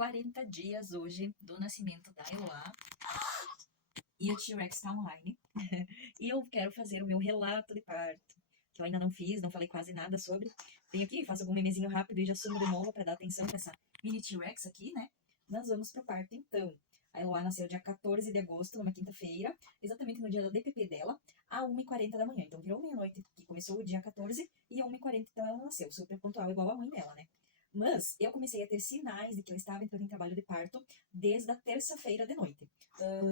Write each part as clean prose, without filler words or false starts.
40 dias hoje do nascimento da Eloá e o T-Rex tá online. E eu quero fazer o meu relato de parto, que eu ainda não fiz, não falei quase nada sobre. Venho aqui, faço algum memezinho rápido e já sumo de novo para dar atenção pra essa mini T-Rex aqui, né? Nós vamos pro parto então. A Eloá nasceu dia 14 de agosto, numa quinta-feira, exatamente no dia da DPP dela, às 1h40 da manhã. Então virou meia-noite, que começou o dia 14, e às 1h40 então ela nasceu, super pontual, igual a mãe dela, né? Mas eu comecei a ter sinais de que eu estava entrando em trabalho de parto desde a terça-feira de noite.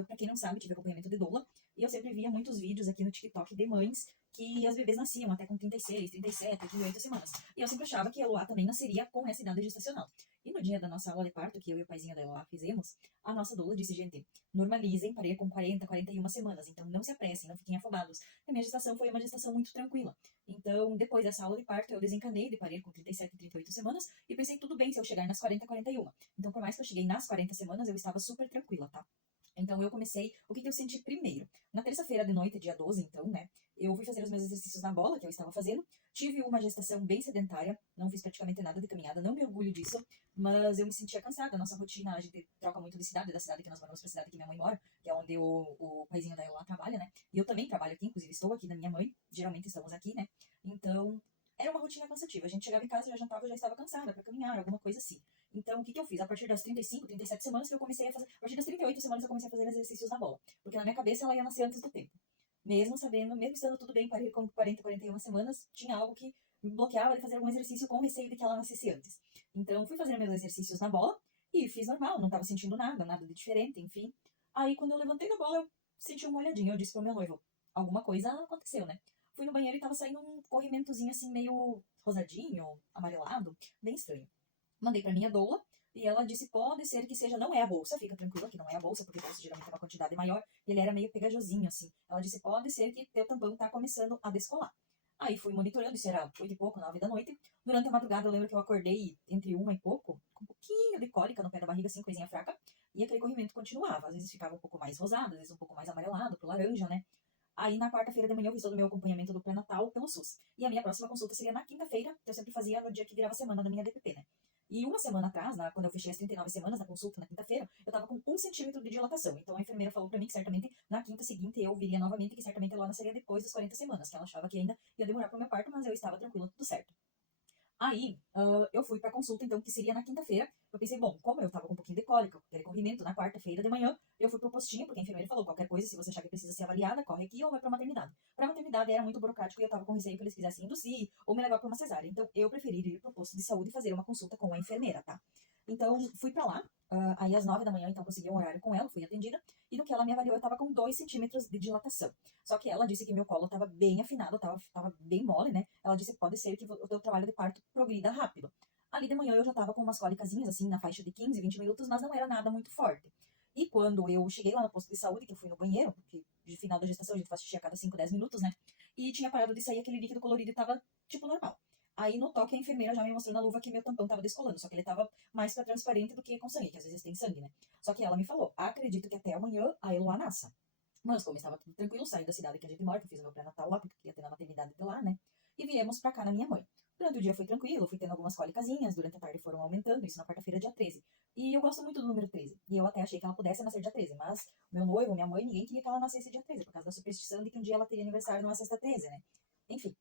Pra quem não sabe, tive acompanhamento de doula, e eu sempre via muitos vídeos aqui no TikTok de mães que as bebês nasciam até com 36, 37, 38 semanas. E eu sempre achava que a Eloá também nasceria com essa idade gestacional. E no dia da nossa aula de parto, que eu e o paizinho da Eloá fizemos, a nossa doula disse, gente, normalizem parir com 40, 41 semanas, então não se apressem, não fiquem afobados. A minha gestação foi uma gestação muito tranquila. Então, depois dessa aula de parto, eu desencanei de parir com 37, 38 semanas e pensei, tudo bem se eu chegar nas 40, 41. Então, por mais que eu cheguei nas 40 semanas, eu estava super tranquila, tá? Então eu comecei, o que eu senti primeiro? Na terça-feira de noite, dia 12, então, né, eu fui fazer os meus exercícios na bola, que eu estava fazendo, tive uma gestação bem sedentária, não fiz praticamente nada de caminhada, não me orgulho disso, mas eu me sentia cansada, a nossa rotina, a gente troca muito de cidade, da cidade que nós moramos pra cidade que minha mãe mora, que é onde o paizinho da Eloá trabalha, né, e eu também trabalho aqui, inclusive estou aqui na minha mãe, geralmente estamos aqui, né, então era uma rotina cansativa, a gente chegava em casa, já jantava, já estava cansada pra caminhar, alguma coisa assim. Então, o que eu fiz? A partir das 35, 37 semanas que eu comecei a fazer. A partir das 38 semanas eu comecei a fazer exercícios na bola. Porque na minha cabeça ela ia nascer antes do tempo. Mesmo sabendo, mesmo estando tudo bem parir com 40, 41 semanas, tinha algo que me bloqueava de fazer algum exercício com receio de que ela nascesse antes. Então, fui fazendo meus exercícios na bola e fiz normal, não estava sentindo nada, nada de diferente, enfim. Aí, quando eu levantei da bola, eu senti uma olhadinha. Eu disse pro meu noivo: alguma coisa aconteceu, né? Fui no banheiro e tava saindo um corrimentozinho assim, meio rosadinho, amarelado, bem estranho. Mandei pra minha doula e ela disse: pode ser que seja, não é a bolsa, fica tranquila que não é a bolsa, porque a bolsa geralmente é uma quantidade maior, e ele era meio pegajosinho assim. Ela disse: pode ser que teu tampão tá começando a descolar. Aí fui monitorando, isso era 8 e pouco, 9 da noite. Durante a madrugada eu lembro que eu acordei entre 1 e pouco, com um pouquinho de cólica no pé da barriga, assim, coisinha fraca, e aquele corrimento continuava. Às vezes ficava um pouco mais rosado, às vezes um pouco mais amarelado, pro laranja, né? Aí na quarta-feira de manhã eu fiz todo o meu acompanhamento do pré-natal pelo SUS. E a minha próxima consulta seria na quinta-feira, que eu sempre fazia no dia que virava semana da minha DPP, né? E uma semana atrás, quando eu fechei as 39 semanas na consulta, na quinta-feira, eu tava com 1 centímetro de dilatação. Então a enfermeira falou pra mim que certamente na quinta seguinte eu viria novamente, que certamente ela nasceria depois das 40 semanas, que ela achava que ainda ia demorar pro meu parto, mas eu estava tranquila, tudo certo. Aí, eu fui pra consulta, então, que seria na quinta-feira. Eu pensei, bom, como eu tava com um pouquinho de cólica, aquele corrimento, na quarta-feira de manhã, eu fui pro postinho, porque a enfermeira falou, qualquer coisa, se você achar que precisa ser avaliada, corre aqui ou vai pra maternidade. Pra maternidade era muito burocrático e eu tava com receio que eles quisessem induzir ou me levar pra uma cesárea. Então, eu preferi ir pro posto de saúde e fazer uma consulta com a enfermeira, tá? Então, fui pra lá, aí às 9 da manhã, então, consegui um horário com ela, fui atendida, e no que ela me avaliou, eu tava com 2 centímetros de dilatação. Só que ela disse que meu colo estava bem afinado, tava bem mole, né? Ela disse que pode ser que o teu trabalho de parto progrida rápido. Ali de manhã eu já tava com umas cólicazinhas, assim, na faixa de 15, 20 minutos, mas não era nada muito forte. E quando eu cheguei lá no posto de saúde, que eu fui no banheiro, porque de final da gestação a gente faz xixi a cada 5, 10 minutos, né? E tinha parado de sair aquele líquido colorido e tava, tipo, normal. Aí no toque a enfermeira já me mostrou na luva que meu tampão tava descolando, só que ele tava mais pra transparente do que com sangue, que às vezes tem sangue, né? Só que ela me falou, acredito que até amanhã a Eloá nasça. Mas como estava tudo tranquilo, saí da cidade que a gente mora, que eu fiz o meu pré-natal lá, porque queria ter na maternidade de lá, né? E viemos pra cá na minha mãe. Durante o dia foi tranquilo, fui tendo algumas cólicazinhas, durante a tarde foram aumentando, isso na quarta-feira, dia 13. E eu gosto muito do número 13. E eu até achei que ela pudesse nascer dia 13, mas meu noivo, minha mãe, ninguém queria que ela nascesse dia 13, por causa da superstição de que um dia ela teria aniversário numa sexta 13, né? Enfim.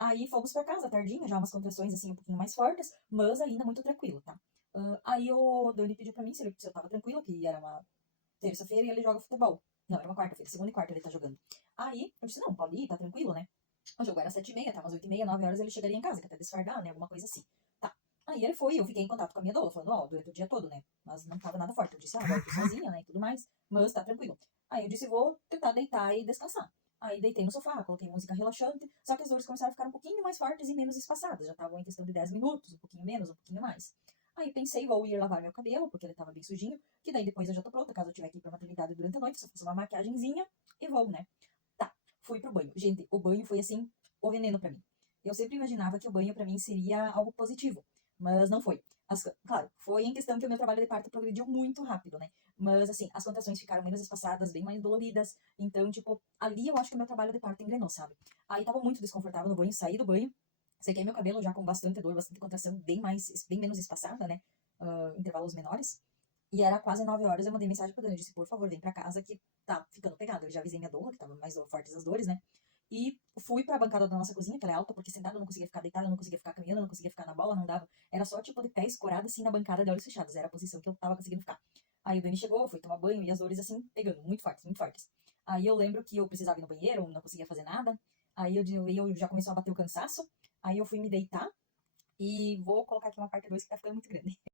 Aí fomos pra casa, tardinha, já umas contrações assim um pouquinho mais fortes, mas ainda muito tranquilo, tá? Aí o Dani pediu pra mim se eu tava tranquila, que era uma terça-feira e ele joga futebol. Não, era uma quarta-feira, segunda e quarta ele tá jogando. Aí, eu disse, não, pode ir, tá tranquilo, né? O jogo era 7h30, tava às 8h30, 9 horas ele chegaria em casa, que até desfardar, né? Alguma coisa assim. Tá. Aí ele foi, eu fiquei em contato com a minha doula, falando, ó, durante o dia todo, né? Mas não tava nada forte. Eu disse, agora eu tô sozinha, né? E tudo mais, mas tá tranquilo. Aí eu disse, vou tentar deitar e descansar. Aí deitei no sofá, coloquei música relaxante, só que as dores começaram a ficar um pouquinho mais fortes e menos espaçadas. Já estavam em questão de 10 minutos, um pouquinho menos, um pouquinho mais. Aí pensei, vou ir lavar meu cabelo, porque ele tava bem sujinho, que daí depois eu já tô pronta, caso eu tiver que ir pra maternidade durante a noite, só faço uma maquiagenzinha e vou, né? Tá, fui pro banho. Gente, o banho foi assim, o veneno pra mim. Eu sempre imaginava que o banho pra mim seria algo positivo, mas não foi. Claro, foi em questão que o meu trabalho de parto progrediu muito rápido, né? Mas assim, as contrações ficaram menos espaçadas, bem mais doloridas. Então, tipo, ali eu acho que o meu trabalho de parto engrenou, sabe? Aí tava muito desconfortável no banho, saí do banho, sequei meu cabelo já com bastante dor, bastante contração, bem menos espaçada, né? Intervalos menores. E era quase 9 horas, eu mandei mensagem pra Dani, eu disse, por favor, vem pra casa que tá ficando pegado. Eu já avisei minha dona, que tava mais fortes as dores, né? E fui pra bancada da nossa cozinha, que ela é alta, porque sentada eu não conseguia ficar deitada, eu não conseguia ficar caminhando, eu não conseguia ficar na bola, não dava. Era só tipo de pé escorado assim na bancada de olhos fechados, era a posição que eu tava conseguindo ficar. Aí o Dani chegou, foi tomar banho e as dores assim, pegando, muito fortes, muito fortes. Aí eu lembro que eu precisava ir no banheiro, não conseguia fazer nada. Aí eu já começou a bater o cansaço. Aí eu fui me deitar e vou colocar aqui uma parte 2 que tá ficando muito grande.